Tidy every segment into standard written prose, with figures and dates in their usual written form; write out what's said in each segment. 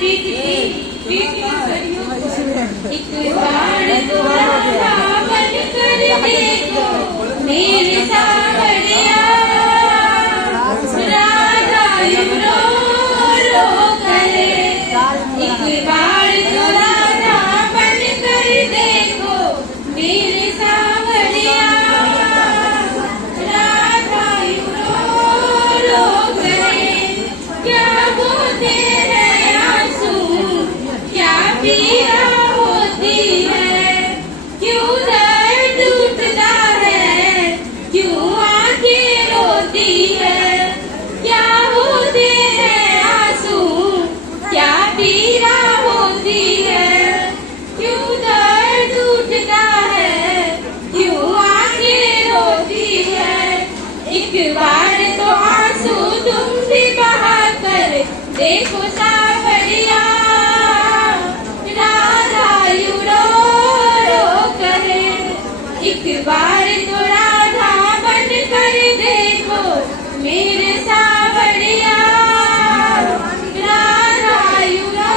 बीतती एक बार तो राधा बन कर देखो मेरे सावरिया, राधा यूं रो रो करे। एक बार तो राधा बन कर देखो मेरे सावरिया, राधा यूं रो रो करे। क्या होते हैं आंसू, क्या पीड़ा होती है, क्यों दर्द उठता है, क्यों आंखें रोती है। क्या होते हैं आंसू, क्या पीड़ा होती है, क्यों दर्द उठता है, क्यों आंखें रोती है। एक बार तो आंसू तुम भी बहा कर देखो सावरिया, राधा यूं रो रो करे। एक बार तो राधा बन कर देखो मेरे सावरिया, राधा यूं रो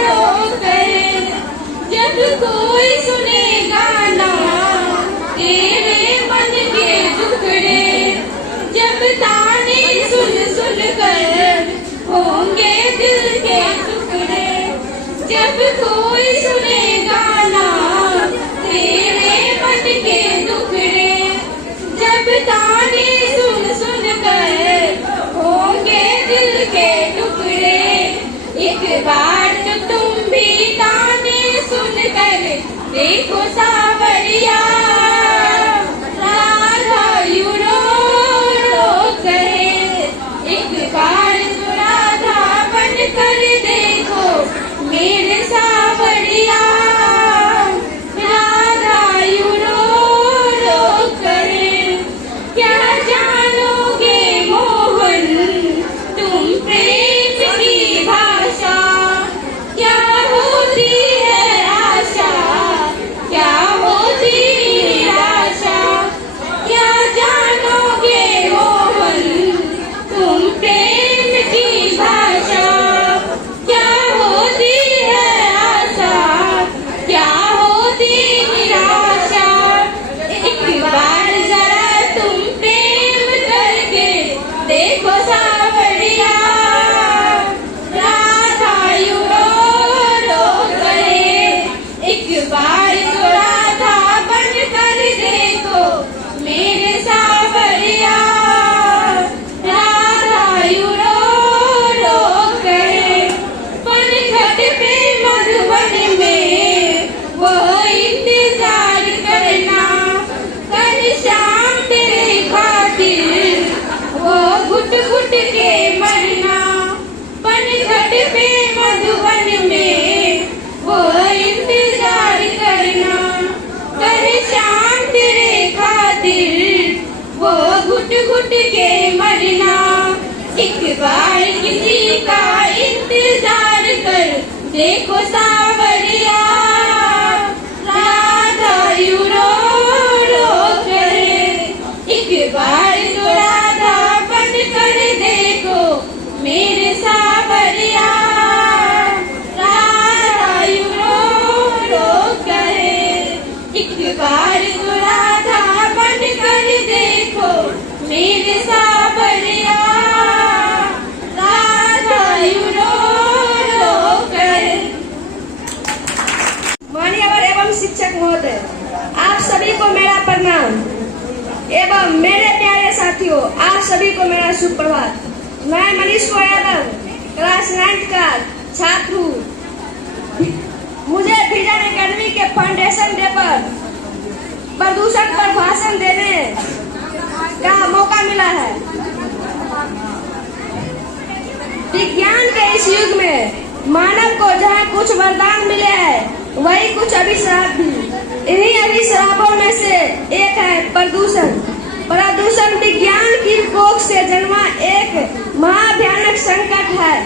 रो करे। जब कोई सुनेगा ना तेरे मन के टुकड़े, जब ताने सुन सुन कर होंगे दिल के टुकड़े, जब कोई सुनेगा ना तेरे मन के टुकड़े, जब ताने सुन सुन कर होंगे दिल के टुकड़े। एक बार तो तुम भी ताने सुन कर देखो सावरिया, राधा यूं रो रो करे। एक बार तो राधा बन कर देखो मेरे सावरिया, राधा यूं रो रो करे। क्या जानोगे मोहन तुम प्रेम की भाषा, क्या होती है आशा, क्या होती निराशा। क्या जानोगे मोहन तुम प्रेम की भाषा, क्या होती है आशा, क्या होती निराशा। एक बार जरा तुम प्रेम करके देखो सावरिया, राधा यूं रो रो करे। एक बार तो राधा बन कर देखो मेरे सावरिया, राधा यूं रो रो करे। पनघट पे मधुबन में वो इंतजार करना, कल शाम तेरे खातिर वो घुट घुट के मरना। पनघट पे मधुबन में वो इंतजार करना, कल शाम तेरे खातिर वो घुट घुट के मरना। एक बार किसी का इंतजार कर देखो सावरिया, राधा यूं रो रो करे। एक बार तो राधा बन कर देखो मेरे सावरिया, राधा यूं रो रो करे। एक बार तो राधा बन कर देखो मेरे सावरिया, राधा यूं रो रो करे। मान्यवर एवं शिक्षक महोदय, आप सभी को मेरा प्रणाम एवं मेरे प्यारे साथियों, आप सभी को मेरा सुप्रभात। मैं मनीष यादव क्लास 9 का छात्र हूँ। मुझे विजन एकेडमी के फाउंडेशन डे पर प्रदूषण पर भाषण देने का मौका मिला है। विज्ञान के इस युग में मानव को जहाँ कुछ वरदान मिले हैं वही कुछ अभिशाप भी। इन्हीं अभिशापों में से एक है प्रदूषण। प्रदूषण विज्ञान की कोख से जन्मा एक महाभयानक संकट है।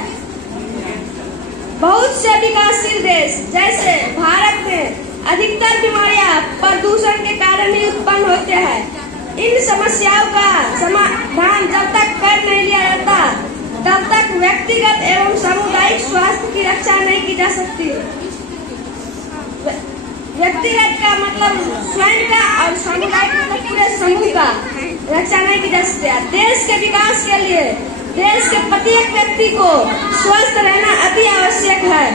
बहुत से विकासशील देश जैसे भारत में अधिकतर बीमारियां प्रदूषण के कारण ही उत्पन्न होते हैं। इन समस्याओं का समाधान जब तक कर नहीं लिया जाता तब तक व्यक्तिगत एवं सामुदायिक स्वास्थ्य की की जा सकती है। व्यक्तिगत का मतलब स्वयं का और सामुदायिक मतलब पूरे समूह का रक्षा नहीं की जा सकती है। देश के विकास के लिए देश के प्रत्येक व्यक्ति को स्वस्थ रहना अति आवश्यक है।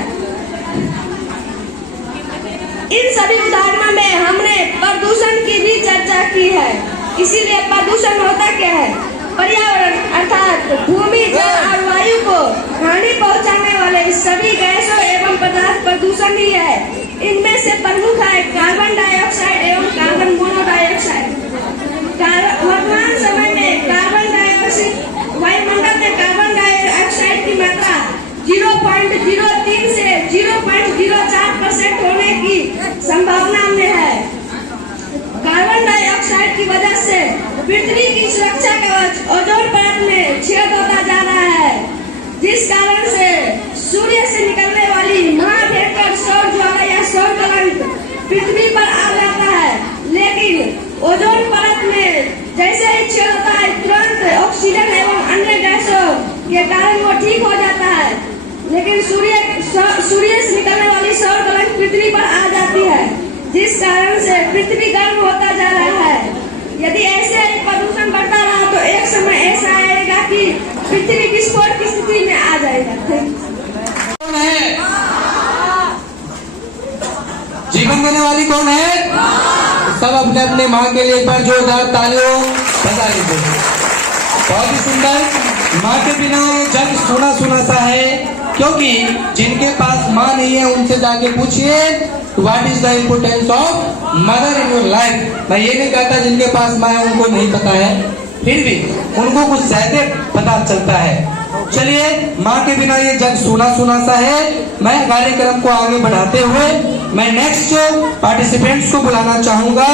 इन सभी उदाहरणों में हमने प्रदूषण की भी चर्चा की है। इसीलिए प्रदूषण होता क्या है? पर्यावरण अर्थात भूमि, जल और वायु को हानि पहुंचाने वाले सभी गैसों एवं पदार्थ प्रदूषण ही है। इनमें से प्रमुख है कार्बन डाइऑक्साइड एवं कार्बन मोनोऑक्साइड। वर्तमान समय में कार्बन डाइऑक्साइड वायुमंडल में कार्बन डाइऑक्साइड की मात्रा 0.03 से 0.04% होने की संभावना में है। कार्बन डाइऑक्साइड की वजह से पृथ्वी की सुरक्षा कवच ओजोन परत में छेद होता जा रहा है, जिस कारण से सूर्य से निकलने वाली महाभयंकर सौर ज्वाला या सौर कलंक पृथ्वी पर आ जाता है। लेकिन ओजोन परत में जैसे ही छेद होता है, तुरंत ऑक्सीजन एवं अन्य गैसों के कारण वो ठीक हो जाता है। लेकिन सूर्य से निकलने वाली सौर कलंक पृथ्वी पर आ जाती है, जिस कारण से पृथ्वी गर्म होता जा रहा है। यदि ऐसे प्रदूषण बढ़ता रहा तो एक समय ऐसा आएगा कि पृथ्वी विस्फोट की स्थिति में आ जाएगा। कौन है? जीवन देने वाली कौन है? सब अपने अपने माँ के लिए एक बार जोरदार तालियों बजा लीजिए। बहुत ही सुंदर। माँ के बिना ये जग सुना सुना सा है, क्योंकि जिनके पास माँ नहीं है उनसे जाके पूछिए what is the importance of mother in your life. मैं ये नहीं कहता जिनके पास माँ है उनको नहीं पता है, फिर भी उनको कुछ ज्यादा पता चलता है। चलिए, माँ के बिना ये जग सुना सुना सा है। मैं कार्यक्रम को आगे बढ़ाते हुए मैं नेक्स्ट पार्टिसिपेंट्स को बुलाना चाहूंगा।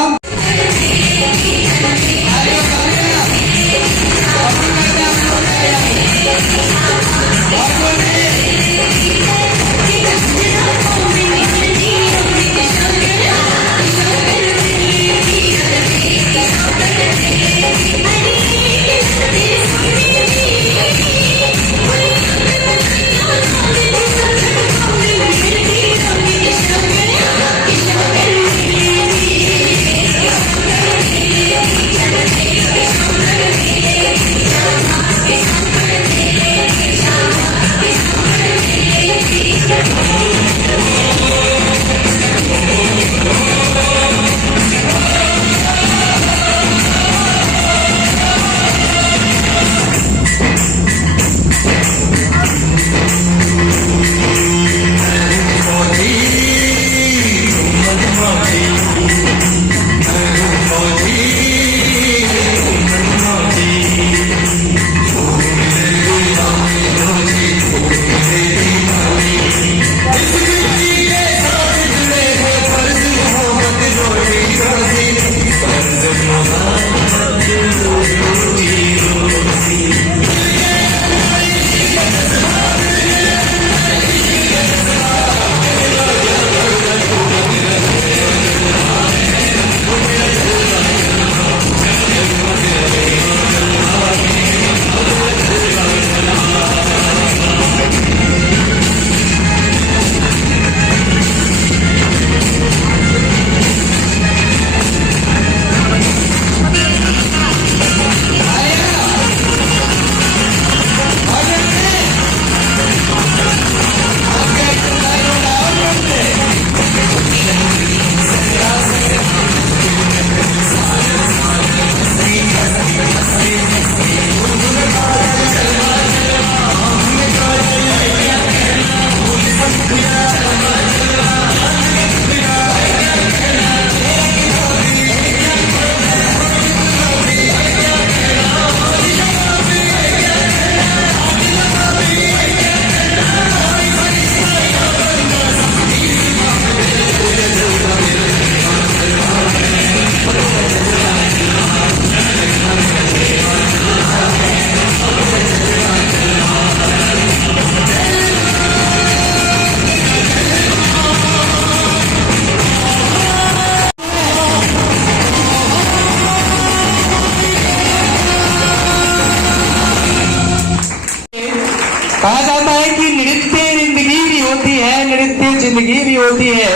जिंदगी भी होती है,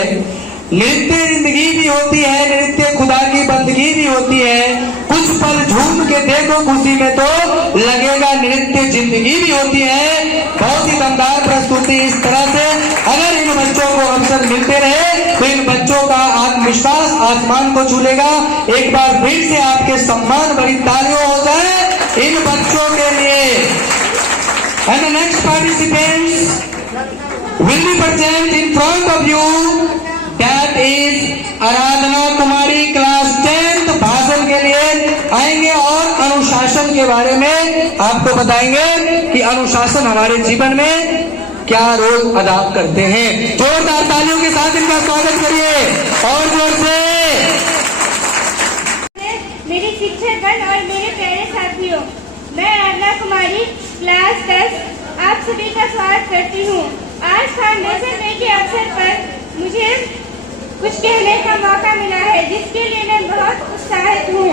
नृत्य जिंदगी भी होती है, नृत्य खुदा की बंदगी भी होती है। कुछ पल झूम के देखो खुशी में तो लगेगा नृत्य जिंदगी भी होती है। बहुत ही दमदार प्रस्तुति। इस तरह से अगर इन बच्चों को अवसर मिलते रहे तो इन बच्चों का आत्मविश्वास आसमान को छू लेगा। एक बार फिर से आपके सम्मान बड़ी तालियों हो जाए इन बच्चों के लिए। And the next participants will be present in front of you. That is Aradhana Kumari class 10th भाषण के लिए आएंगे और अनुशासन के बारे में आपको बताएंगे कि अनुशासन हमारे जीवन में क्या रोल अदा करते हैं। जोरदार तालियों के साथ इनका स्वागत करिए और जोर से। मेरी शिक्षकगण और मेरे प्यारे साथियों, मैं आराधना कुमारी क्लास 10 आप सभी का स्वागत करती हूँ। आज फाउंडेशन डे के अवसर पर मुझे कुछ कहने का मौका मिला है, जिसके लिए मैं बहुत उत्साहित हूँ।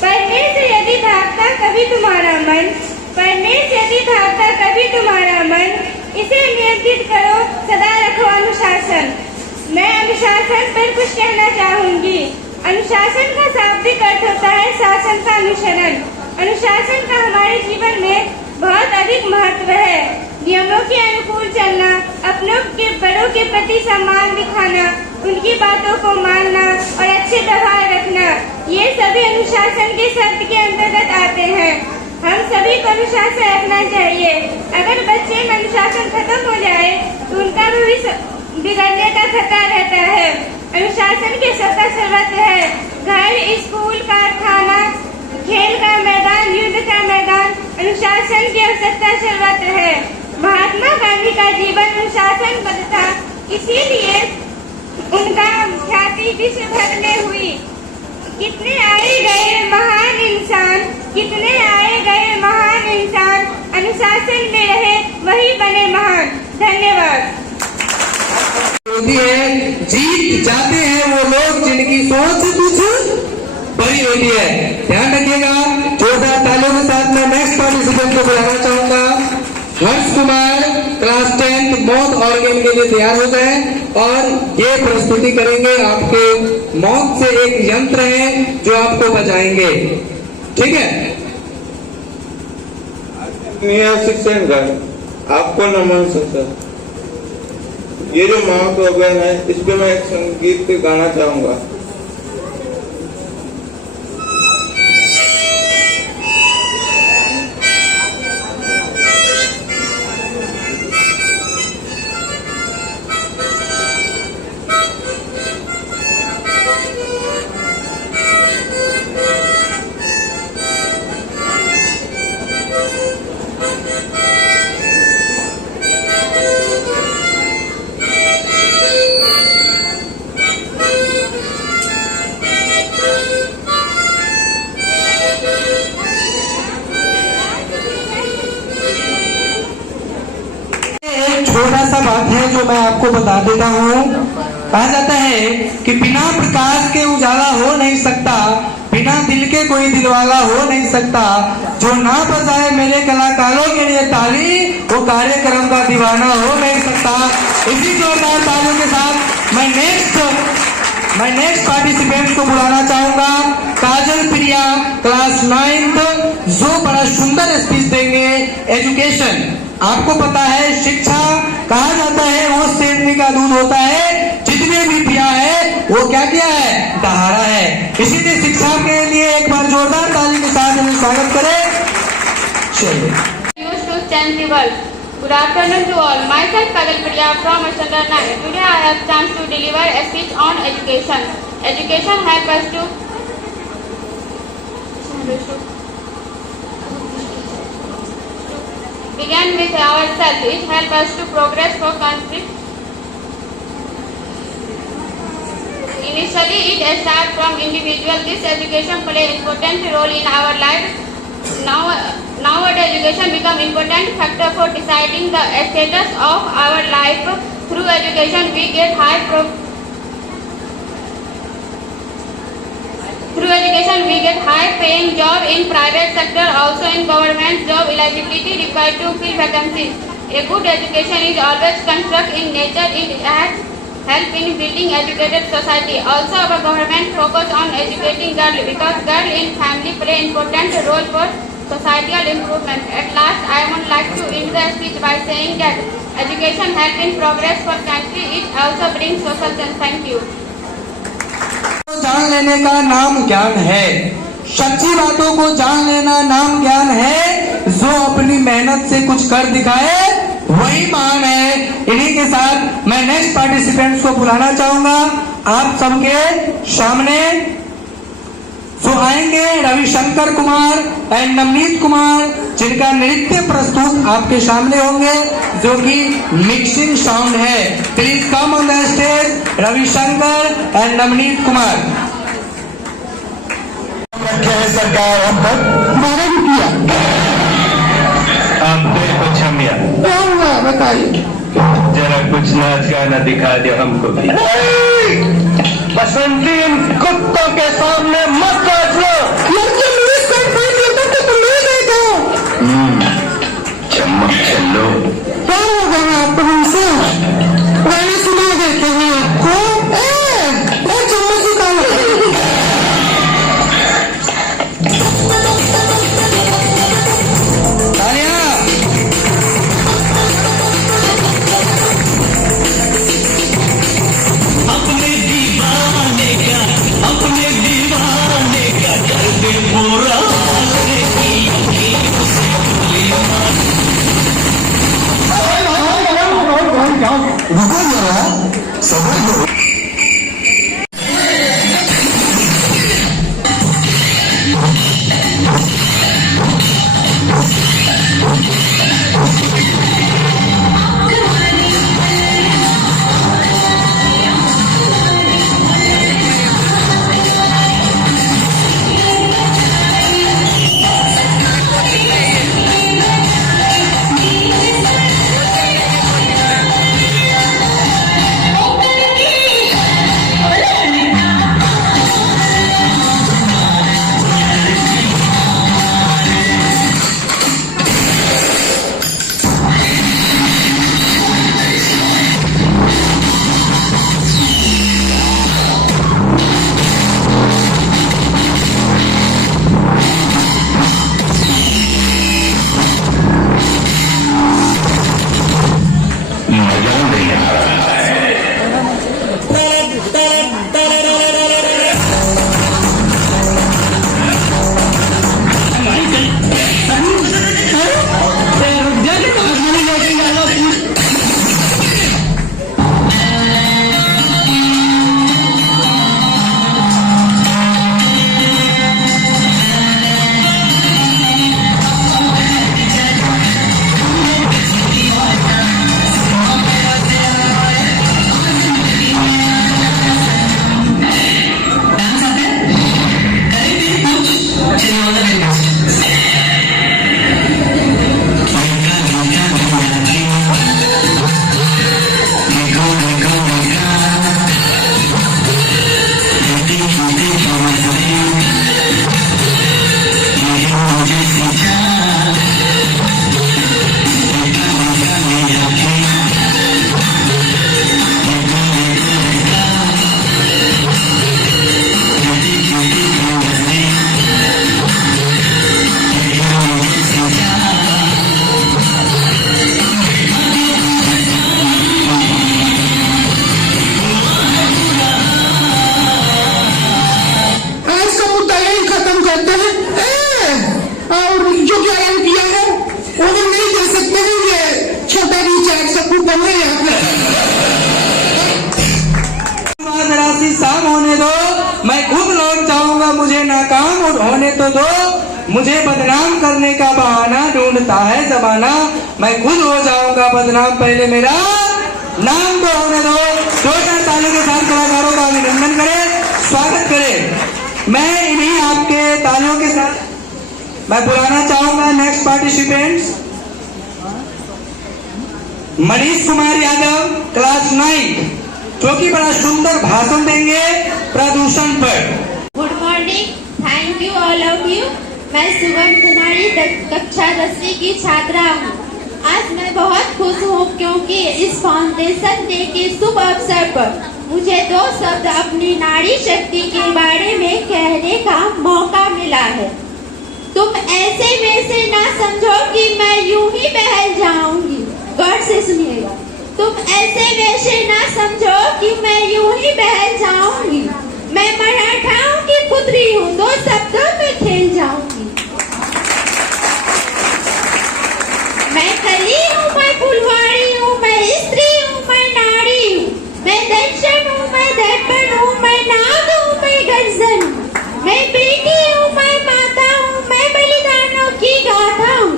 पढ़ने से यदि भागता कभी तुम्हारा मन, पढ़ने से यदि भागता कभी तुम्हारा मन, इसे नियंत्रित करो, सदा रखो अनुशासन। मैं अनुशासन पर कुछ कहना चाहूंगी। अनुशासन का शाब्दिक अर्थ होता है शासन का अनुसरण। अनुशासन का हमारे जीवन में बहुत अधिक महत्व है। नियमों के अनुकूल चलना, अपनों के बड़ों के प्रति सम्मान दिखाना, उनकी बातों को मानना और अच्छे व्यवहार रखना, ये सभी अनुशासन के शब्द के अंतर्गत आते हैं। हम सभी को अनुशासन रखना चाहिए। अगर बच्चे में अनुशासन खत्म हो जाए तो उनका भविष्य बिगड़ने का खतरा रहता है। अनुशासन के सबका सर्वत्र है। घर, स्कूल, कारखाना, खेल का मैदान, युद्ध का मैदान, अनुशासन की आवश्यकता सर्वत्र है। महात्मा गांधी का जीवन अनुशासन पर था, इसीलिए उनका ख्याति विश्व भर में हुई। कितने आए गए महान इंसान, कितने आए गए महान इंसान, अनुशासन में रहे वही बने महान। धन्यवाद। होती है, जीत जाते हैं वो लोग जिनकी सोच कुछ बड़ी होती है। ध्यान रखिएगा। जोरदार तालियों के साथ मैं नेक्स्ट पार्टिसिपेंट को बुलाना चाहूंगा। हर्ष कुमार क्लास 10th मौत ऑर्गन के लिए तैयार हो गए और ये प्रस्तुति करेंगे। आपके मौत से एक यंत्र है जो आपको बचाएंगे, ठीक है। शिक्षण घर आपको नमन सर। ये जो मौत ऑर्गन है इस पे मैं एक संगीत गाना चाहूंगा। छोटा सा बात है जो मैं आपको बता देता हूँ। कहा जाता है कि बिना प्रकाश के उजाला हो नहीं सकता, बिना दिल के कोई दिलवाला हो नहीं सकता। जो ना बजाए मेरे कलाकारों के लिए ताली, वो कार्यक्रम का दीवाना हो नहीं सकता। इसी जोरदार तालियों के साथ मैं नेक्स्ट पार्टिसिपेंट को बुलाना चाहूंगा। काजल प्रिया क्लास 9th जो बड़ा सुंदर स्पीच देंगे। एजुकेशन, आपको पता है शिक्षा कहा जाता है वो शेरनी का दूध होता है, जितने भी पिया है वो क्या किया है, दहाड़ा है। इसीलिए शिक्षा के लिए एक बार जोरदार ताली के साथ इन्हें स्वागत करें। चलिए। Good afternoon to all. Myself Kajal Priya from Standard 9. Today I have chance to deliver a speech on education. Education helps us to begin with ourselves. It helps us to progress for country. Initially, it starts from individual. This education plays important role in our life. Nowadays, education becomes important factor for deciding the status of our life. Through education, we get high-paying job in private sector, also in government job. Eligibility required to fill vacancies. A good education is always construct in nature. It has help in building educated society. Also, our government focus on educating girl because girl in family play important role for societal improvement. At last, I would like to end the speech by saying that education help in progress for country. It also brings social change. Thank you. जान लेने का नाम ज्ञान है, सच्ची बातों को जान लेना नाम ज्ञान है। जो अपनी मेहनत से कुछ कर दिखाए वही महान है। इन्हीं के साथ मैं नेक्स्ट पार्टिसिपेंट्स को बुलाना चाहूंगा आप सबके सामने। जो आएंगे रविशंकर कुमार एंड नवनीत कुमार, जिनका नृत्य प्रस्तुत आपके सामने होंगे जो कि मिक्सिंग साउंड है। Please come on the stage Ravishankar and Navneet Kumar. सरकार हम पर 12 रुपया आप दिल को छमिया, क्या हुआ बताइए। जरा कुछ नाच गाना दिखा दो हमको भी। बसंती इन कुत्तों के सामने मत नाच लो। लड़के पुलिस का फाइन लेता तो तुम ले गए थे। चमक चलो, क्या हो गया आपको हमसे? गाने सुना देते हैं आपको। चम्मच निकालो। रुको जरा, सब्र करो। मुझे बदनाम करने का बहाना ढूंढता है जमाना, मैं खुद हो जाऊंगा बदनाम, पहले मेरा नाम तो होने दो। जोरदार तालियों के साथ कलाकारों का अभिनंदन करें, स्वागत करें। मैं इन्हीं आपके तालियों के साथ मैं बुलाना चाहूंगा next participants Manish Kumar Yadav, class 9, जो कि बड़ा सुंदर भाषण देंगे प्रदूषण पर। Good morning, thank you all of you. मैं शुभम कुमारी कक्षा 10वीं की छात्रा हूँ। आज मैं बहुत खुश हूँ क्योंकि इस फाउंडेशन डे के शुभ अवसर पर मुझे 2 शब्द अपनी नारी शक्ति के बारे में कहने का मौका मिला है। तुम ऐसे में से ना समझो कि मैं यूं ही बहल जाऊंगी। गौर से सुनिएगा। तुम ऐसे वैसे ना समझो कि मैं यूं ही बहल जाऊंगी। मैं मराठाओं की पुत्री हूँ, 2 शब्दों में खेल जाऊंगी। मैं कली हूँ, मैं फुलवाड़ी हूँ, मैं स्त्री हूँ, मैं नारी हूँ, मैं दर्शन हूँ, मैं दर्पण हूँ, मैं नाद हूँ, मैं गर्जन हूँ, मैं बेटी हूँ, मैं माता हूँ, मैं बलिदानों की गाथा हूँ,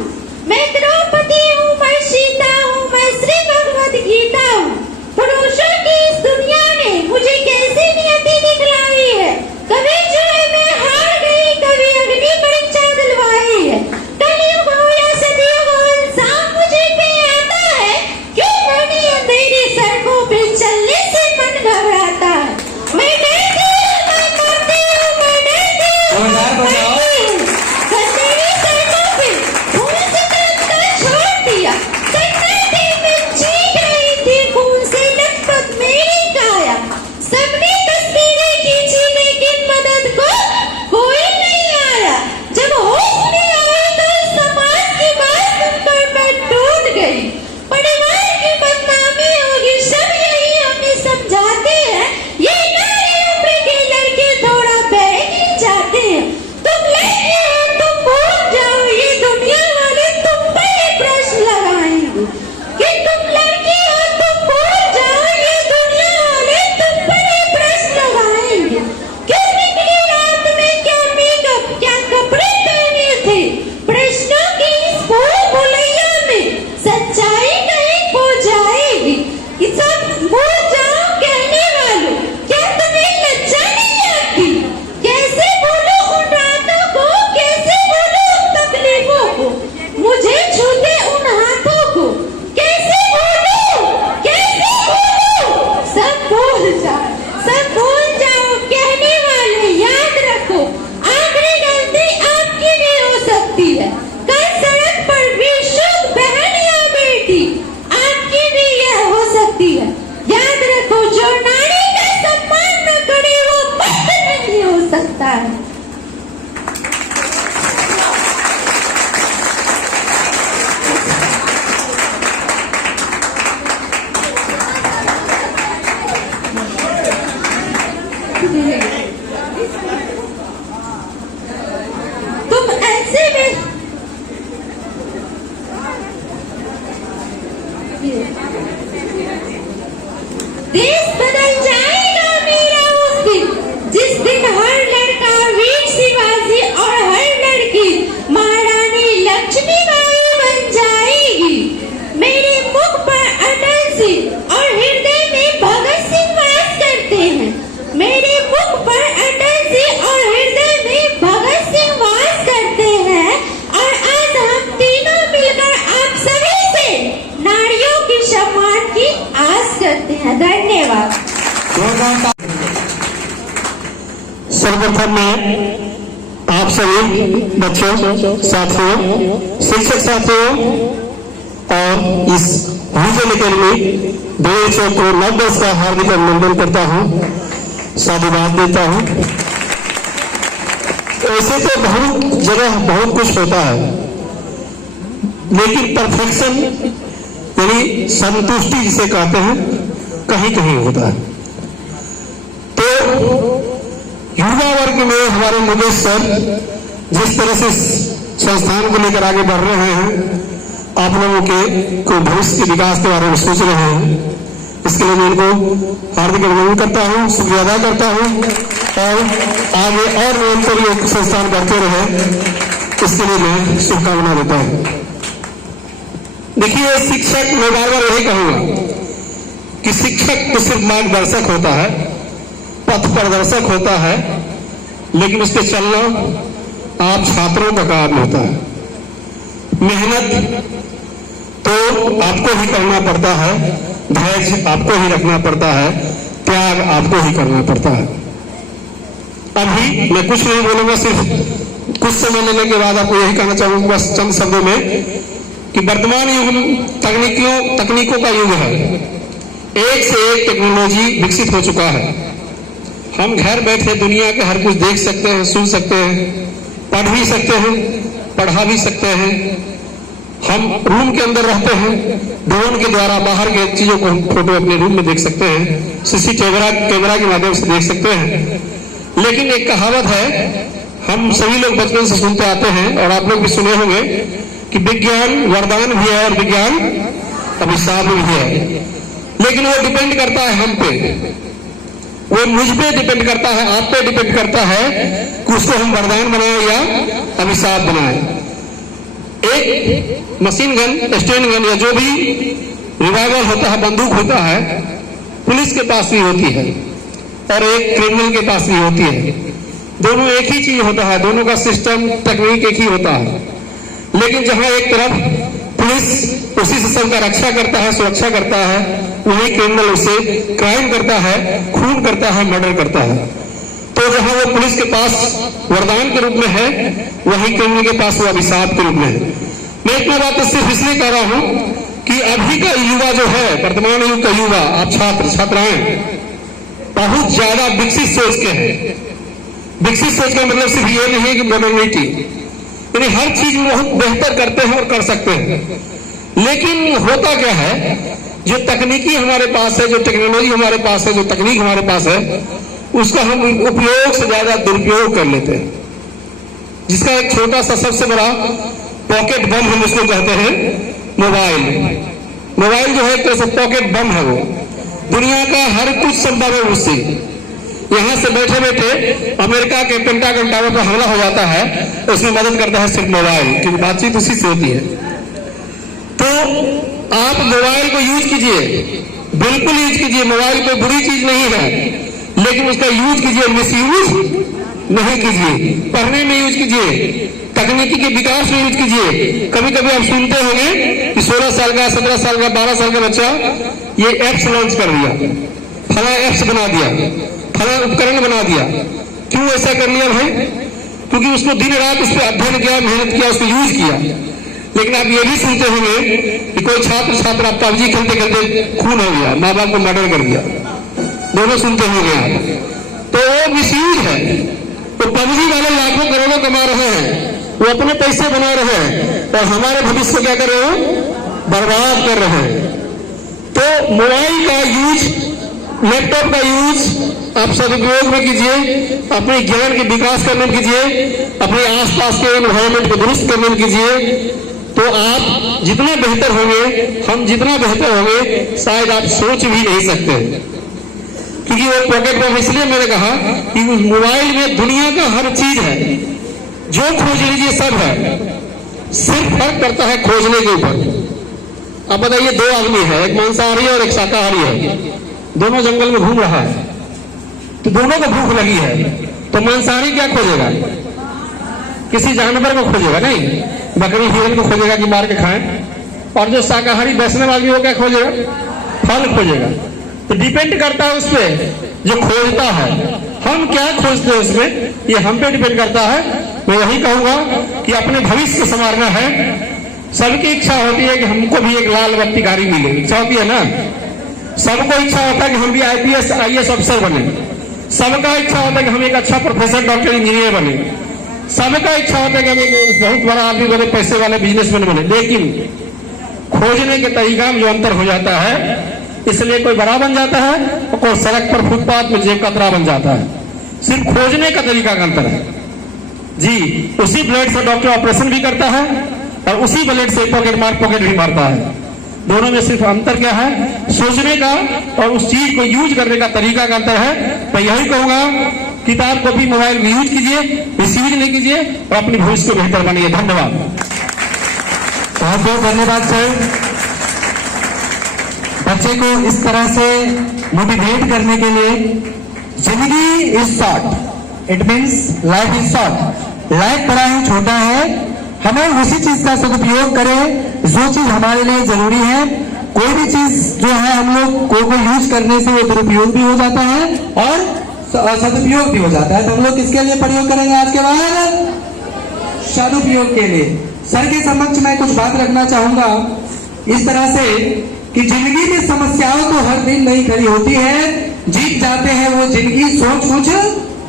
मैं द्रौपदी हूँ, मैं सीता हूँ, मैं श्री भगवद गीता हूँ। पुरुषों की इस दुनिया ने मुझे कैसी नियति दिखलाई है। कभी जुए में हार गई, कभी अग्नि परीक्षा दिलवाई है। कलयुग हो या सतयुग हो, इंसान मुझे पे आता है। क्यों बनी अंधेरी सड़कों पे चलने से मन घबराता है। मैं डरती हूँ, मैं मरती हूँ, मैं डरती हूँ, जोरदार बजाओ। अंधेरी सड़कों पे खून से तड़पता छोड़ दिया। सन्नाटे में चीख रही थी, खून से लथपथ मेरी काया। सबने तस्वीरें खींची लेकिन मदद को कोई नहीं आया। जब होश में आया तो समाज की बात सुनकर मैं टूट गई। परिवार की बदनामी होगी, सब यही हमें समझाते हैं। ये नारी उम्र के लड़के थोड़ा बहक जाते हैं। तुम लड़के हो, तुम भूल जाओ, ये दुनिया वाले तुम पर ये प्रश्न लगाएंगे कि तुम लड़के हो, तुम भूल जाओ, ये दुनिया वाले तुम पर ये प्रश्न लगाएंगे। क्यों निकली रात में, क्या मेकअप, क्या कपड़े पहने थे। प्रश्नों की इस भूल भुलैया में सच्चाई कहीं खो जाएगी। कि सब भूल जाओ कहने वालों, क्या तुम्हें लज्जा नहीं आती। कैसे भूलो उन रातों को, कैसे भूलो उन तकलीफों को, मुझे छूते उन हाथों को। कैसे भूलो, कैसे भूलो। सब भूल जाओ, सब भूल जाओ कहने वाले, याद रखो आखिरी गलती आपकी भी हो सकती है। कल सड़क पर भी शुद्ध बहन या बेटी आपकी भी यह हो सकती है। याद रखो जो नारी का सम्मान न करे वो मर्द नहीं हो सकता है। तुम ऐसे में देश बदल जाएगा मेरा उस दिन, जिस दिन हर लड़का वीर शिवाजी और हर लड़की महारानी लक्ष्मीबाई बन जाएगी। मेरे मुख पर अटल सिंह और हृदय में भगत सिंह वास करते हैं। मेरे मुख पर अटल सिंह और हृदय में भगत सिंह वास करते हैं। और आज हम तीनों मिलकर आप सभी से नारियों के सम्मान की आस करते हैं। धन्यवाद। जोरदार सर्वप्रथम मैं आप सभी बच्चों, साथियों, शिक्षक साथियों और इस विजन अकेडमी BHO को नववर्ष का हार्दिक अभिनंदन करता हूँ, साधुवाद देता हूँ। ऐसे तो बहुत जगह बहुत कुछ होता है, लेकिन परफेक्शन यानी संतुष्टि जिसे कहते हैं कहीं कहीं होता है। तो युवा वर्ग में हमारे मुकेश सर जिस तरह से संस्थान को लेकर आगे बढ़ रहे हैं, आप लोगों के को भविष्य के विकास के बारे में सोच रहे हैं, इसके लिए मैं इनको हार्दिक अभिनंदन करता हूँ, शुक्रिया अदा करता हूँ और आगे और निरंतर योग संस्थान करते रहे, इसके लिए मैं शुभकामना देता हूँ। देखिए, शिक्षक मैं बार बार यही कहूंगा कि शिक्षक तो सिर्फ मार्गदर्शक होता है, पथ प्रदर्शक होता है, लेकिन उसके चलना आप छात्रों का काम होता है। मेहनत तो आपको ही करना पड़ता है, धैर्य आपको ही रखना पड़ता है, त्याग आपको ही करना पड़ता है। अभी मैं कुछ नहीं बोलूंगा, सिर्फ कुछ समय लेने के बाद आपको यही कहना चाहूंगा बस चंद शब्दों में कि वर्तमान युग तकनीकों का युग है। एक से एक टेक्नोलॉजी विकसित हो चुका है। हम घर बैठे दुनिया के हर कुछ देख सकते हैं, सुन सकते हैं, पढ़ भी सकते हैं, पढ़ा भी सकते हैं। हम रूम के अंदर रहते हैं, ड्रोन के द्वारा बाहर के चीजों को हम फोटो अपने रूम में देख सकते हैं, सीसी कैमरा के माध्यम से देख सकते हैं। लेकिन एक कहावत है, हम सभी लोग बचपन से सुनते आते हैं और आप लोग भी सुने होंगे कि विज्ञान वरदान भी है और विज्ञान अभिशाप भी है। लेकिन वो डिपेंड करता है हम पे, वो मुझ पे डिपेंड करता है, आप पे डिपेंड करता है कि उसको हम वरदान बनाए या अभिशाप बनाए। एक मशीन गन, स्टेन गन या जो भी रिवाल्वर होता है, बंदूक होता है, पुलिस के पास भी होती है और एक क्रिमिनल के पास भी होती है। दोनों एक ही चीज होता है, दोनों का सिस्टम टेक्निक एक ही होता है। लेकिन जहां एक तरफ पुलिस उसी सिस्टम का रक्षा करता है, सुरक्षा करता है, वही क्रिमिनल उसे क्राइम करता है, खून करता है, मर्डर करता है। तो जहां वो पुलिस के पास वरदान के रूप में है, वही क्रिमिनल के पास वो अभिशाप के रूप में है। मैं इतना बात सिर्फ इसलिए कह रहा हूं कि अभी का युवा जो है, वर्तमान युग का युवा, आप छात्र छात्राएं बहुत ज्यादा विकसित सोच के हैं। विकसित सोच का मतलब सिर्फ ये नहीं है कि मॉडर्निटी, यानी हर चीज में बहुत बेहतर करते हैं और कर सकते हैं। लेकिन होता क्या है, जो तकनीकी हमारे पास है, जो टेक्नोलॉजी हमारे पास है, जो तकनीक हमारे पास है, उसका हम उपयोग से ज्यादा दुरुपयोग कर लेते हैं। जिसका एक छोटा सा सबसे बड़ा पॉकेट बम हम उसको कहते हैं मोबाइल। मोबाइल जो है एक तरह से पॉकेट बम है, वो दुनिया का हर कुछ संभव है उससे। यहां से बैठे बैठे अमेरिका के पेंटागन टावर पर हमला हो जाता है, उसमें मदद करता है सिर्फ मोबाइल, क्योंकि बातचीत उसी से होती है। तो आप मोबाइल को यूज कीजिए, बिल्कुल यूज कीजिए। मोबाइल कोई बुरी चीज नहीं है, लेकिन उसका यूज कीजिए, मिसयूज नहीं कीजिए। पढ़ने में यूज कीजिए, तकनीकी के विकास में यूज कीजिए। कभी कभी आप सुनते होंगे कि 16 साल का, 17 साल का, 12 साल का बच्चा ये एप्स लॉन्च कर दिया, फला एप्स बना दिया, फला उपकरण बना दिया। क्यों ऐसा कर लिया भाई? क्योंकि उसको दिन रात उस पर अध्ययन किया, मेहनत किया, उसको यूज किया। लेकिन आप ये भी सुनते होंगे कि कोई छात्र पबजी खेलते खेलते खून हो गया, माँ बाप को मर्डर कर दिया। दोनों सुनते होंगे आप। तो वो मिसयूज है। तो पबजी वाले लाखों करोड़ों कमा रहे हैं, वो अपने पैसे बना रहे हैं और हमारे भविष्य को क्या कर रहे हो? बर्बाद कर रहे हैं। तो मोबाइल का यूज, लैपटॉप का यूज आप सदुपयोग में कीजिए, अपने ज्ञान के विकास करने में कीजिए, अपने आसपास के एनवायरमेंट को दुरुस्त करने में कीजिए। तो आप जितना बेहतर होंगे, हम जितना बेहतर होंगे, शायद आप सोच भी नहीं सकते। क्योंकि वो पॉकेट बम, इसलिए मैंने कहा कि उस मोबाइल में दुनिया का हर चीज है, जो खोज लीजिए सब है। सिर्फ फर्क करता है खोजने के ऊपर। अब बताइए, दो आदमी है, एक मांसाहारी और एक शाकाहारी है, दोनों जंगल में घूम रहा है, तो दोनों को भूख लगी है। तो मांसाहारी क्या खोजेगा? किसी जानवर को खोजेगा, नहीं बकरी हिरन को खोजेगा कि मार के खाएं। और जो शाकाहारी वैष्णव आदमी वो क्या खोजेगा? फल खोजेगा। तो डिपेंड करता है उस पर जो खोजता है। हम क्या खोजते हैं उसमें, ये हम पे डिपेंड करता है। मैं यही कहूंगा कि अपने भविष्य को संवारना है। सबकी इच्छा होती है कि हमको भी एक लाल बत्ती गाड़ी मिले, इच्छा होती है ना। सबको इच्छा होता है कि हम भी IPS IAS अफसर बने। सबका इच्छा होता है कि हम एक अच्छा प्रोफेसर, डॉक्टर, इंजीनियर बने। सबका इच्छा होता है कि हम एक बहुत बड़ा आदमी बने, पैसे वाले बिजनेसमैन बने। लेकिन खोजने के तरीका में जो अंतर हो जाता है, इसलिए कोई बड़ा बन जाता है और कोई सड़क पर फुटपाथ में जेब कतरा बन जाता है। सिर्फ खोजने का तरीका का अंतर है जी। उसी ब्लेड से डॉक्टर ऑपरेशन भी करता है और उसी ब्लेड से पॉकेट भी मारता है। दोनों में सिर्फ अंतर क्या है? सोचने का और उस चीज को यूज करने का तरीका का अंतर है। मैं यही कहूंगा, किताब को भी मोबाइल में यूज कीजिए, मिसयूज नहीं कीजिए और अपनी भविष्य को बेहतर बनाइए। धन्यवाद। बहुत बहुत धन्यवाद सर। बच्चे को इस तरह से मोटिवेट करने के लिए, जिंदगी is short, it means life is short. Life बड़ा ही छोटा है, हमें उसी चीज का सदुपयोग करें जो चीज हमारे लिए जरूरी है। कोई भी चीज जो है हम लोग को यूज करने से वो दुरुपयोग भी हो जाता है और सदुपयोग भी हो जाता है। तो हम लोग किसके लिए प्रयोग करेंगे आज के बाद? सदुपयोग के लिए। सर के समक्ष मैं कुछ बात रखना चाहूंगा इस तरह से कि जिंदगी में समस्याओं तो हर दिन नहीं खड़ी होती है, जीत जाते हैं वो जिंदगी सोच कुछ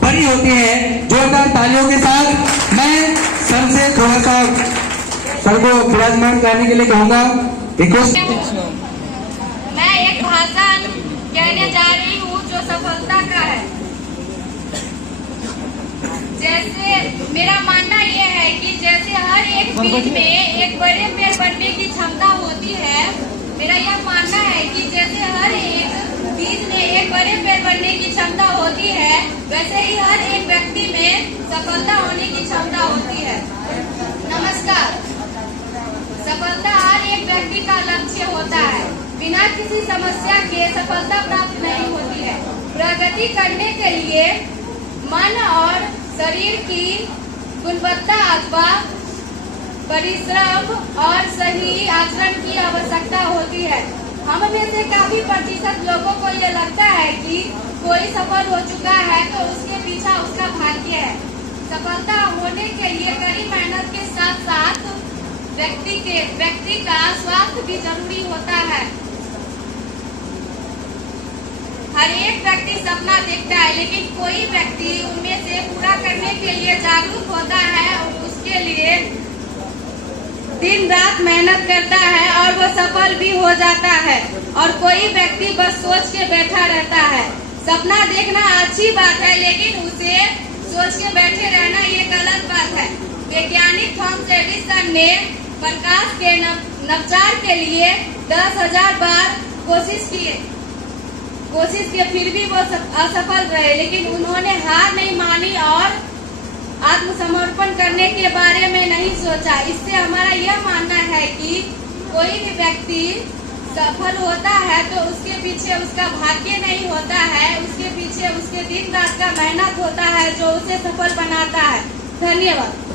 बड़ी होती है। जोरदार तालियों के साथ मैं सर से थोड़ा सा सर को विराजमान करने के लिए कहूंगा। रिक्वेस्ट। मैं एक भाषण कहने जा रही हूँ जो सफलता का है। जैसे मेरा मानना यह है कि जैसे हर एक बीज में एक बड़े पेड़ बनने की क्षमता होती है, मेरा यह मानना है कि जैसे हर एक बीज में एक बड़े पेड़ बनने की क्षमता होती है, वैसे ही हर एक व्यक्ति में सफलता होने की क्षमता होती है। नमस्कार। सफलता हर एक व्यक्ति का लक्ष्य होता है। बिना किसी समस्या के सफलता प्राप्त नहीं होती है। प्रगति करने के लिए मन और शरीर की गुणवत्ता अथवा परिश्रम और सही आचरण की आवश्यकता होती है। हम में से काफी प्रतिशत लोगों को ये लगता है कि कोई सफल हो चुका है तो उसके पीछे उसका भाग्य है। सफलता होने के लिए कड़ी मेहनत के साथ साथ व्यक्ति का स्वास्थ्य भी जरूरी होता है। हर एक व्यक्ति सपना देखता है, लेकिन कोई व्यक्ति उनमें से पूरा करने के लिए जागरूक होता है और उसके लिए दिन रात मेहनत करता है और वो सफल भी हो जाता है। और कोई व्यक्ति बस सोच के बैठा रहता है। सपना देखना अच्छी बात है, लेकिन उसे सोच के बैठे रहना ये गलत बात है। वैज्ञानिक थॉमस एडिसन ने प्रकाश के नवचार के लिए 10,000 बार कोशिश किए, फिर भी वो असफल रहे, लेकिन उन्होंने हार नहीं मानी और आत्मसमर्पण करने के बारे में नहीं सोचा। इससे हमारा यह मानना है कि कोई भी व्यक्ति सफल होता है तो उसके पीछे उसका भाग्य नहीं होता है, उसके पीछे उसके दिन रात का मेहनत होता है जो उसे सफल बनाता है। धन्यवाद।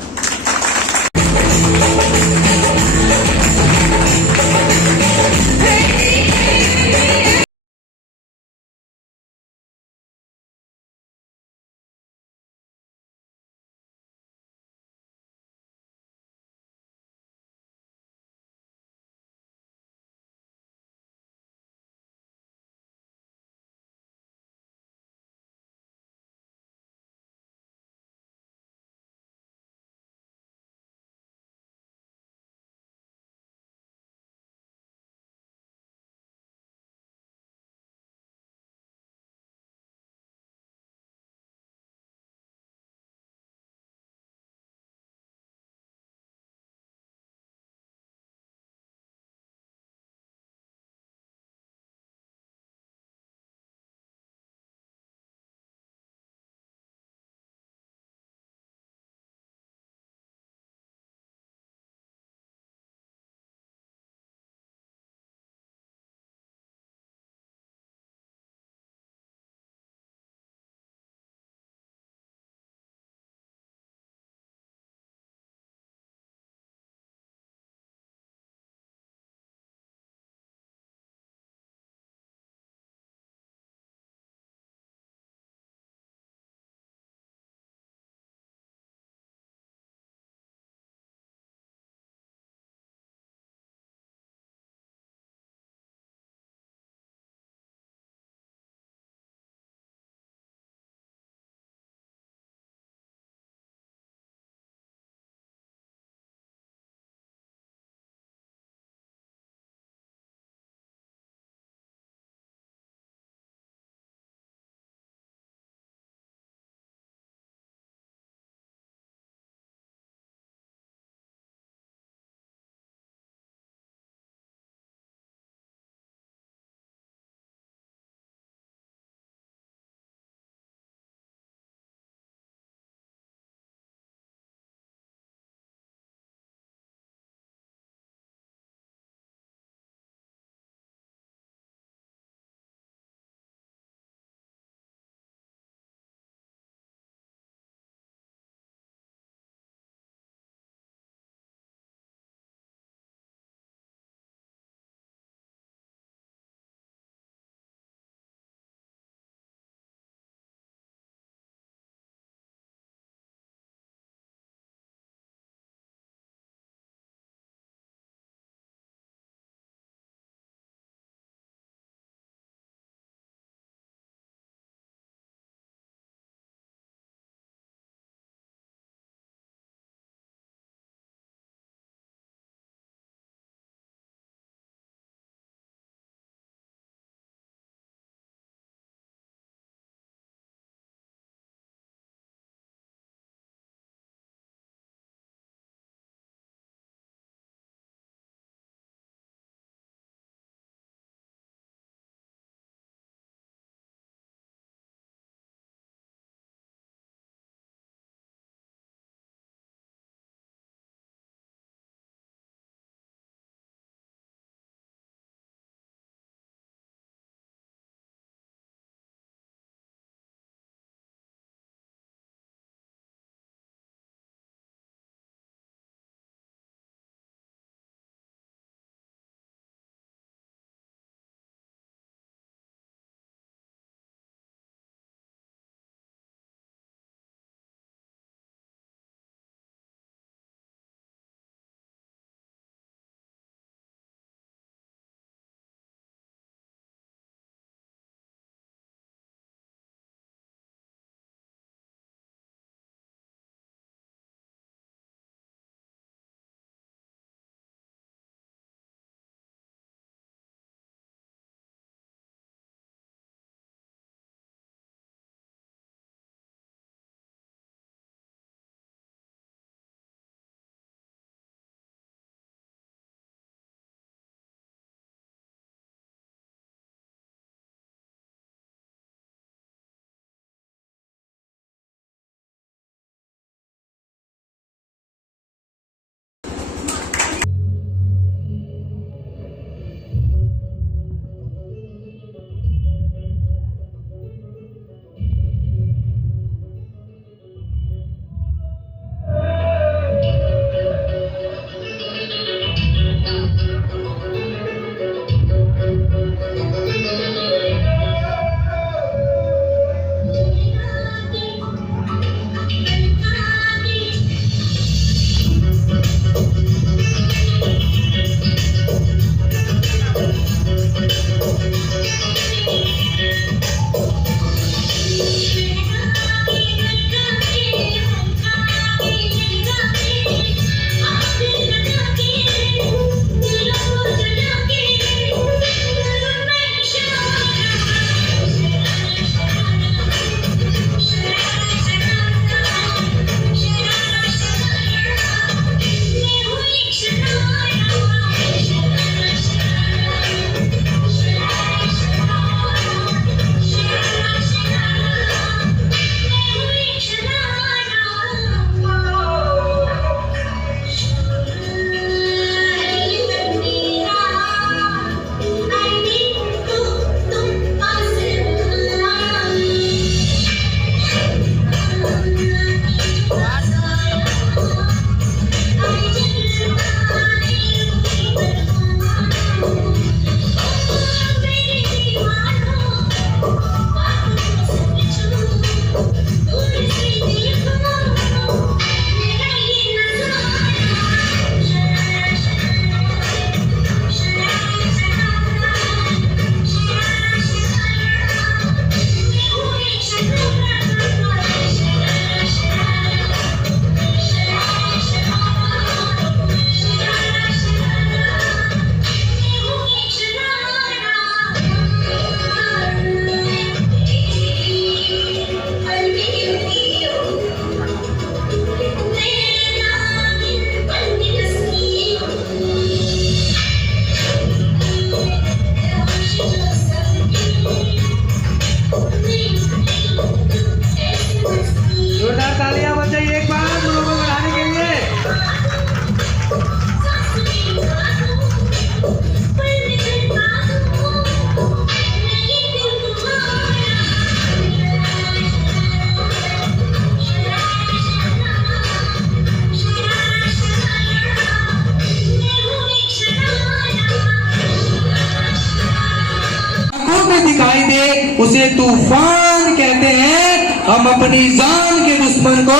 उसे तूफान कहते हैं। हम अपनी जान के दुश्मन को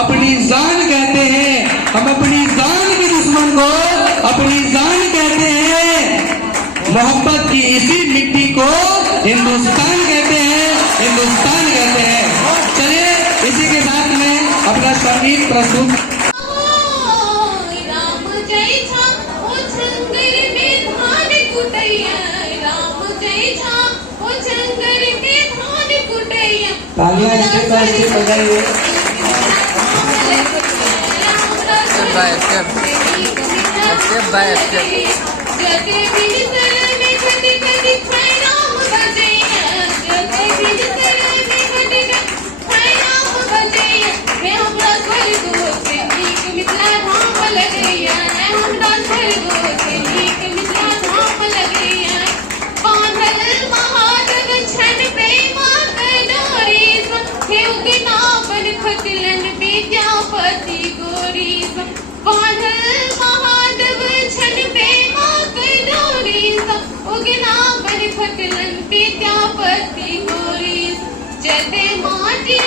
अपनी जान कहते हैं। हम अपनी जान के दुश्मन को अपनी जान कहते हैं। मोहब्बत की इसी मिट्टी को हिंदुस्तान कहते हैं, हिंदुस्तान कहते हैं। चलिए इसी के साथ में अपना संगीत प्रस्तुत। राम जय छा ओ जंगल में धान कुटैया, राम जय छा ओ जंगल में धान कुटैया। तालियां स्टेप बाय स्टेप बजाइए। Step by step. जते बिन सर में कटी कटी खाए राम बजैया, जते बिन सर में कटी कटी खाए राम बजैया। मैं हमरा स्वर्ग से नीक मिथिला धाम लगैया, मैं हमरा स्वर्ग से नीक मिथिला धाम लगैया। बांधल महादेव छन पे माता डोरी, हे उगना बन खटलन विद्यापति गोरी। बांधल महादेव छन पे माता डोरी, उगना बन खटलन विद्यापति गोरी। जते माटी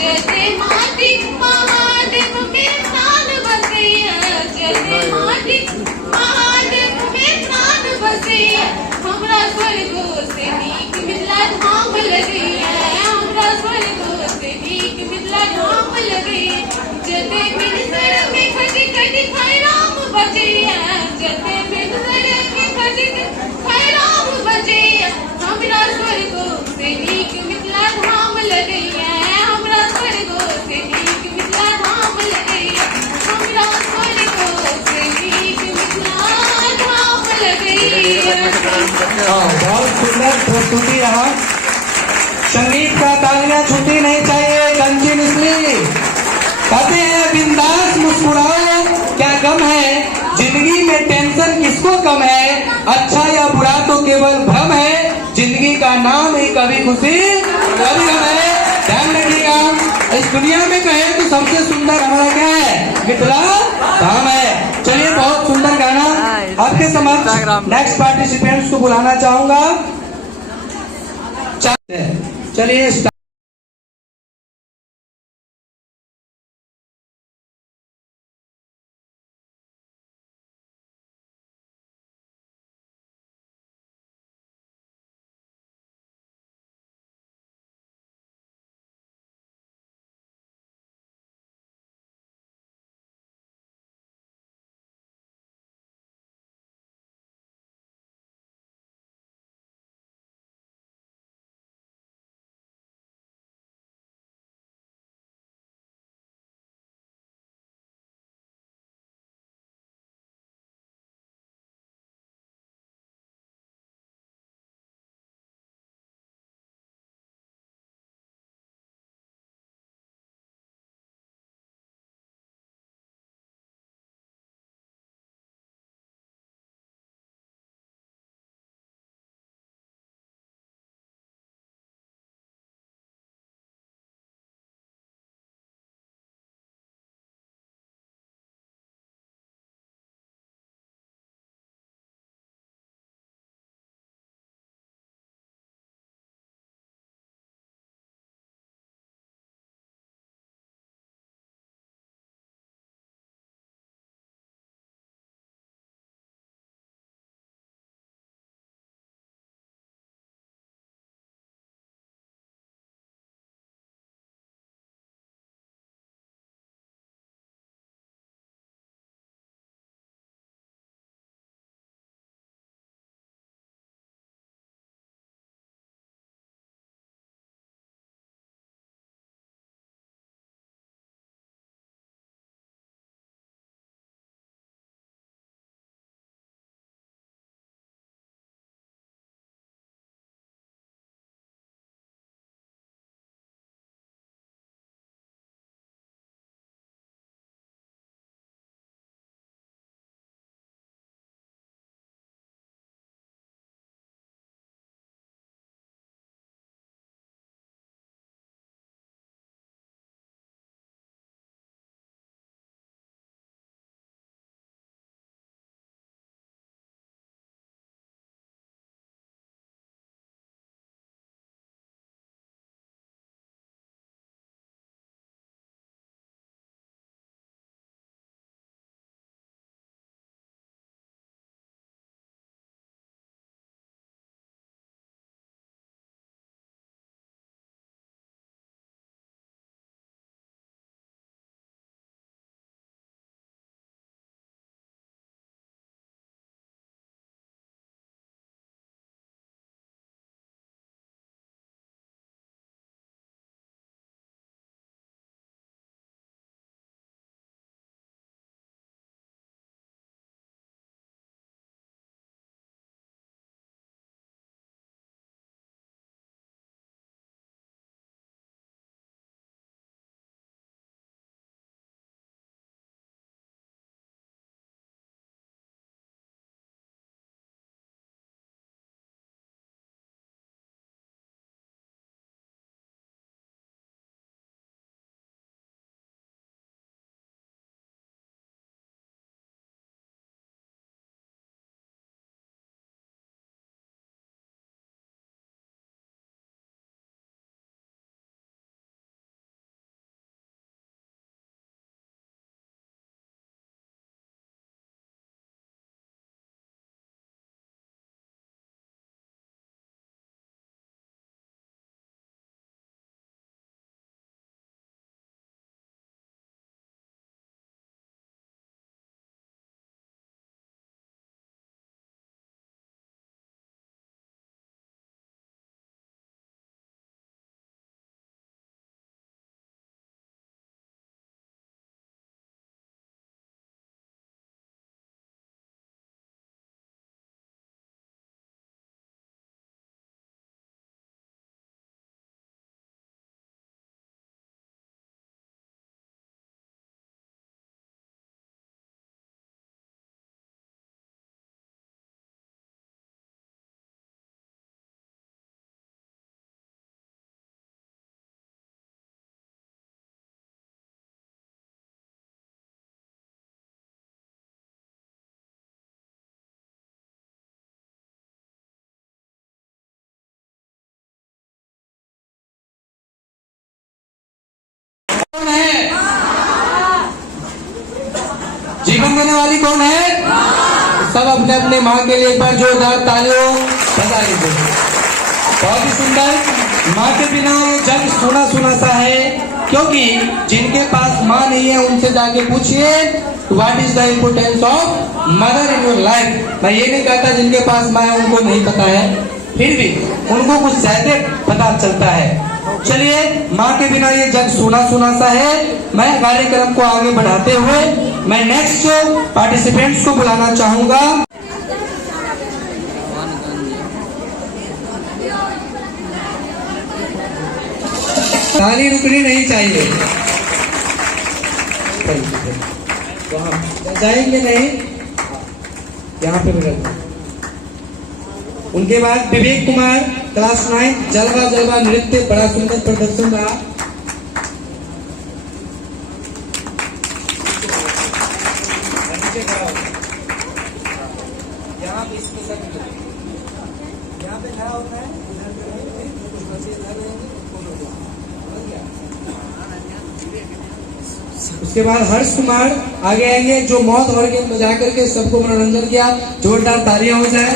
जते माटी महादेव में प्राण बसैया, जते माटी महादेव में प्राण बसैया। हमरा स्वर्गो से नीक मिथिला धाम लगैया, हमरा स्वर्गो से नीक मिथिला धाम लगैया। जते बिन सर में खटी खटी खाए राम बजैया, जते बिन सर में खटी खटी खाए राम बजैया। हमरा स्वर्गो से नीक मिथिला धाम लगैया, हमरा स्वर्गो से नीक मिथिला धाम लगैया। हमरा स्वर्गो से नीक मिथिला धाम लगैया। बहुत सुंदर प्रस्तुति रहा। संगीत का तालियां छूटनी नहीं चाहिए कंटिन्यूसली। कहते हैं बिंदास मुस्कुराओ, क्या गम है जिंदगी में, टेंशन किसको कम है। अच्छा या बुरा तो केवल भ्रम है, जिंदगी का नाम ही कभी खुशी कभी गम है। ध्यान रखिएगा, इस दुनिया में कहे तो सबसे सुंदर हमारा क्या है, मिथिला धाम है। चलिए बहुत सुंदर गाना आपके समक्ष नेक्स्ट पार्टिसिपेंट्स को बुलाना चाहूंगा। चलिए है? जीवन देने वाली कौन है? सब अपने अपने माँ के लिए एक बार जोरदार तालियों बजा लीजिए। बहुत ही सुंदर। माँ के बिना ये जग सुना सुना सा है, क्योंकि जिनके पास माँ नहीं है उनसे जाके पूछिए what is the importance of mother in your life. मैं ये नहीं कहता जिनके पास माँ है उनको नहीं पता है, फिर भी उनको कुछ ज्यादा पता चलता है। चलिए, माँ के बिना ये जग सुना सुना सा है। मैं कार्यक्रम को आगे बढ़ाते हुए मैं नेक्स्ट पार्टिसिपेंट्स को बुलाना चाहूंगा। ताली रुकनी नहीं चाहिए। वहाँ जाएंगे नहीं, यहाँ पे बिगड़। उनके बाद विवेक कुमार क्लास 9 जलवा जलवा नृत्य, बड़ा सुंदर प्रदर्शन रहा। यहाँ पे खड़ा होता है, उसके बाद हर्ष कुमार आगे आएंगे जो मौत और गेम बजा करके सबको मनोरंजन किया। जोरदार तालियां हो जाए।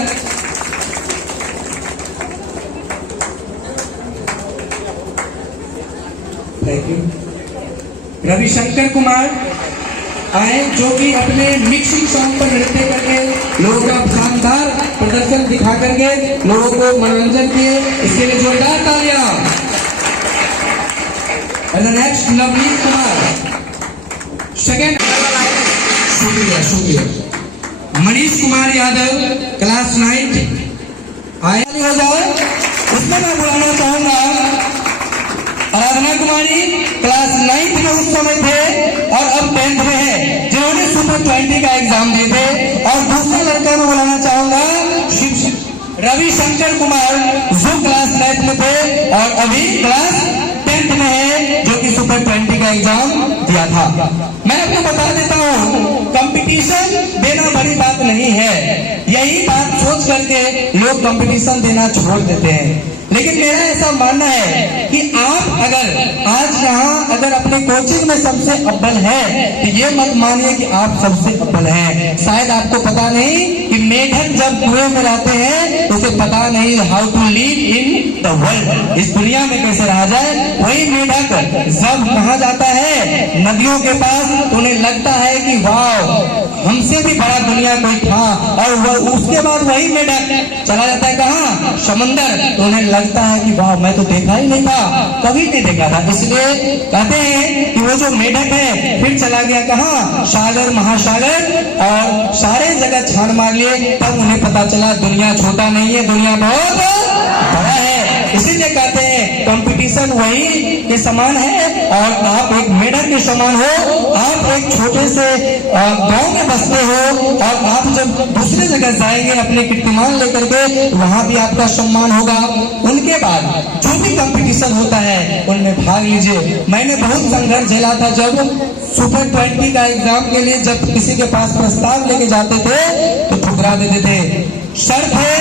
Thank you. रविशंकर कुमार आए जो कि अपने मिक्सिंग सॉन्ग पर नृत्य करके लोगों का शानदार प्रदर्शन दिखा करके लोगों को मनोरंजन किए, इसके लिए जोरदार तालियां। And the next Navneet Kumar second. शुक्रिया। मनीष कुमार यादव क्लास 9 आए हो जाए। उसमें मैं बुलाना चाहूंगा आराधना कुमारी क्लास 9 में उस समय थे और अब 10th में है, जिन्होंने सुपर 20 का एग्जाम दिए थे। और दूसरा लड़का मैं बुलाना चाहूंगा रविशंकर कुमार जो क्लास 9 में थे और अभी क्लास 10th में है, जो कि सुपर 20 का एग्जाम दिया था। मैं आपको बता देता हूँ, कंपटीशन देना बड़ी बात नहीं है। यही बात सोच करके लोग कंपटीशन देना छोड़ देते हैं। लेकिन मेरा ऐसा मानना है कि आप अगर आज यहाँ अगर अपने कोचिंग में सबसे अव्वल है तो ये मत मानिए कि आप सबसे अव्वल हैं। शायद आपको पता नहीं कि मेढक जब कुएं में रहते हैं तो उसे पता नहीं how to live in the world, इस दुनिया में कैसे रहा जाए। वही मेढक जब कहाँ जाता है नदियों के पास तो उन्हें लगता है कि वाह हमसे भी बड़ा दुनिया कोई था, और उसके बाद वही मेढक चला जाता है कहाँ समंदर, तो उन्हें लगता है कि वाह मैं तो देखा ही नहीं था, कभी नहीं देखा था। इसलिए कहते हैं कि वो जो मेढक है फिर चला गया कहाँ सागर महासागर, और सारे जगह छान मार लिए, तब उन्हें पता चला दुनिया छोटा नहीं है, दुनिया बहुत बड़ा है। इसीलिए कहते हैं कंपटीशन वही के समान है और आप एक मेढक के समान हो। आप एक छोटे से गांव में बसते हो और आप जब दूसरे जगह जाएंगे अपने कीर्तिमान लेकर के, वहां भी आपका सम्मान होगा। उनके बाद जो भी कंपटीशन होता है उनमें भाग लीजिए। मैंने बहुत संघर्ष झेला था जब सुपर 20 का एग्जाम के लिए जब किसी के पास प्रस्ताव लेके जाते थे तो ठुकरा देते थे। सर थे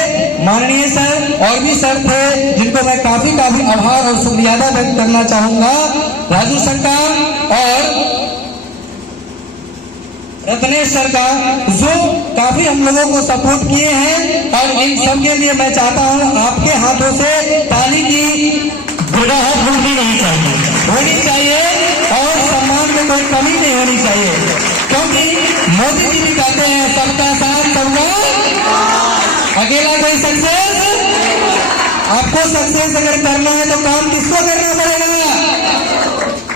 माननीय सर और भी सर थे जिनको मैं काफी आभार और शुक्रियादा व्यक्त करना चाहूंगा, राजू सर का और रत्नेश सर का, जो काफी हम लोगों को सपोर्ट किए हैं। और इन सब के लिए मैं चाहता हूं आपके हाथों से ताली की गुड़ाहट होनी चाहिए और सम्मान में कोई कमी नहीं होनी चाहिए, क्योंकि मोदी जी भी कहते हैं सबका साथ सबका, अकेला कोई सक्सेस। आपको सक्सेस अगर करना है तो काम किसको करना पड़ेगा?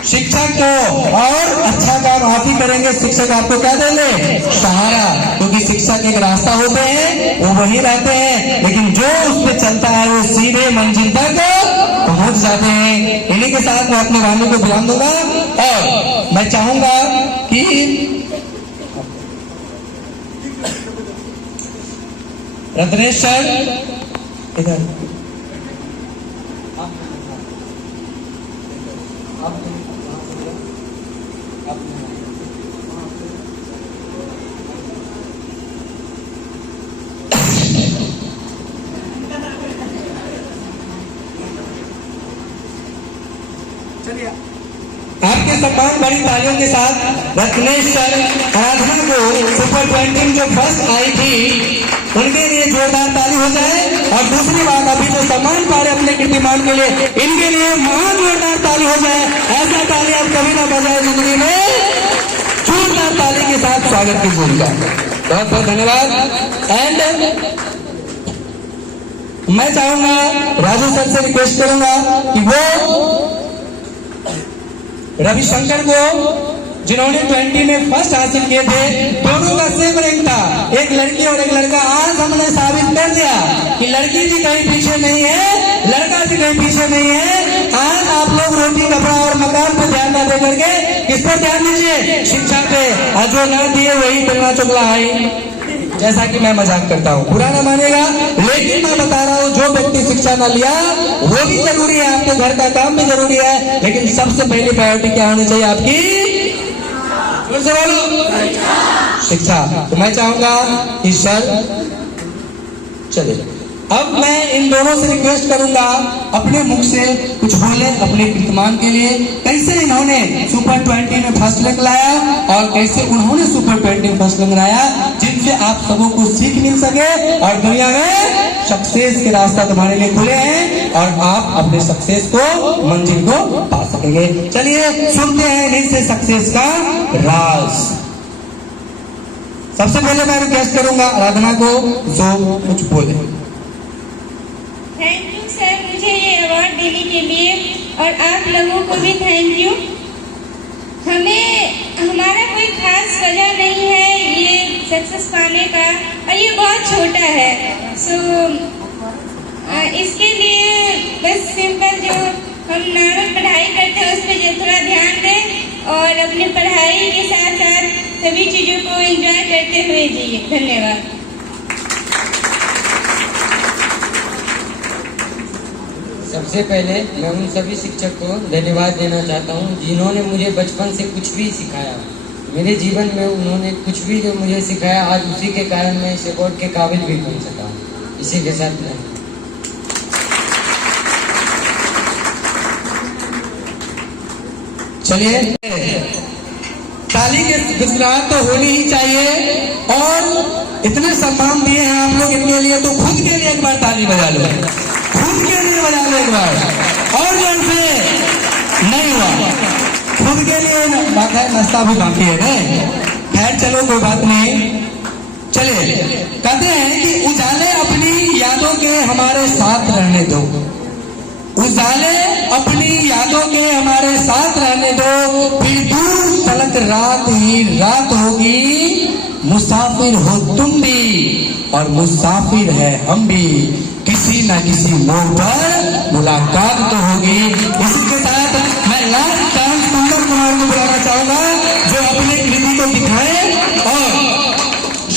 शिक्षक को, और अच्छा काम आप ही करेंगे। शिक्षक आपको क्या देंगे? सहारा, क्योंकि शिक्षक एक रास्ता होते हैं वो वही रहते हैं, लेकिन जो उस पर चलता है वो सीधे मंजिल तक पहुंच जाते हैं। इन्हीं के साथ मैं अपने वाणी को विराम दूंगा और मैं चाहूंगा कि रत्नेश सर इधर आपके आपके सम्मान बड़ी तालियों के साथ रत्नेश सर आराधना को सुपर 20 में जो फर्स्ट आई थी उनके लिए जोरदार ताली हो जाए। और दूसरी बात, अभी जो सम्मान पा रहे अपने कीर्तिमान के लिए, इनके लिए महान जोरदार ताली हो जाए। ऐसा ताली आप कभी ना बजाए जिंदगी में, जोरदार ताली के साथ स्वागत कीजिएगा। बहुत बहुत धन्यवाद। एंड मैं चाहूंगा राजू सर से रिक्वेस्ट करूंगा कि वो रविशंकर को जिन्होंने 20 में फर्स्ट हासिल किए थे, दोनों का सेम रैंक था, एक लड़की और एक लड़का। आज हमने साबित कर दिया कि लड़की भी कहीं पीछे नहीं है, लड़का भी कहीं पीछे नहीं है। आज आप लोग रोटी कपड़ा और मकान पर ध्यान न दे करके किस पर ध्यान दीजिए? शिक्षा पे। और जो ना दिए वही बेलना चुगला है। जैसा कि मैं मजाक करता हूँ, बुरा ना मानेगा, लेकिन मैं बता रहा हूँ जो व्यक्ति शिक्षा न लिया वो भी जरूरी है, आपके घर का काम भी जरूरी है, लेकिन सबसे पहली प्रायोरिटी क्या होनी चाहिए आपकी? जोर से बोलो, शिक्षा। तो मैं चाहूंगा कि सर चलिए, अब मैं इन दोनों से रिक्वेस्ट करूंगा अपने मुख से कुछ बोले अपने कीर्तिमान के लिए। कैसे इन्होंने सुपर 20 में फर्स्ट रैंक लाया और कैसे उन्होंने सुपर 20 में फर्स्ट रैंक लाया, जिनसे आप सबों को सीख मिल सके और दुनिया में सक्सेस के रास्ता तुम्हारे लिए खुले हैं और आप अपने सक्सेस को, मंजिल को पा सकेंगे। चलिए सुनते हैं इन्हीं से सक्सेस का राज। सबसे पहले मैं रिक्वेस्ट करूंगा आराधना को जो कुछ बोले। थैंक यू सर मुझे ये अवार्ड देने के लिए, और आप लोगों को भी थैंक यू। हमारा कोई खास वजह नहीं है ये सक्सेस पाने का, और ये बहुत छोटा है। इसके लिए बस सिंपल जो हम नॉर्मल पढ़ाई करते हैं उस पर थोड़ा ध्यान दें और अपनी पढ़ाई के साथ साथ सभी चीज़ों को एंजॉय करते हुए जिए। धन्यवाद। सबसे पहले मैं उन सभी शिक्षक को धन्यवाद देना चाहता हूँ जिन्होंने मुझे बचपन से कुछ भी सिखाया। मेरे जीवन में उन्होंने कुछ भी जो मुझे सिखाया, आज उसी के कारण मैं इस अवार्ड के काबिल भी बन सका। इसी के साथ मैं चलिए ताली के गुजरात तो होनी ही चाहिए, और इतने सम्मान दिए हैं आप लोग इनके लिए, तो खुद के लिए एक बार ताली बजा लो, खुद के लिए बजा लो एक बार। और जोर से नहीं हुआ, खुद के लिए बात है, नाश्ता भी बाकी है ना। खैर चलो कोई बात नहीं। चलिए कहते हैं कि उजाले अपनी यादों के हमारे साथ रहने दो, उजाले अपनी यादों के हमारे साथ रहने दो, फिर दूर तलक रात ही रात होगी। मुसाफिर हो तुम भी और मुसाफिर है हम भी, किसी न किसी मोड़ पर मुलाकात तो होगी। इसी के साथ मैं लास्ट टाइम सुंदर कुमार को बुलाना चाहूंगा जो अपने कृति को दिखाए और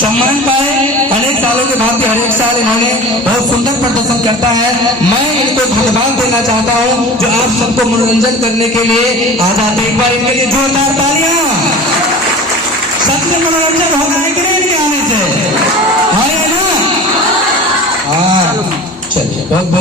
सम्मान पाए। अनेक सालों के बाद भी हर एक साल इन्होंने बहुत सुंदर प्रदर्शन करता है। मैं इनको धन्यवाद देना चाहता हूं जो आप सबको मनोरंजन करने के लिए आ जाते। एक बार इनके लिए जोरदार तालियां। सबसे मनोरंजन होना है कि नहीं इनके आने से? है ना? हाँ चलिए बहुत बहुत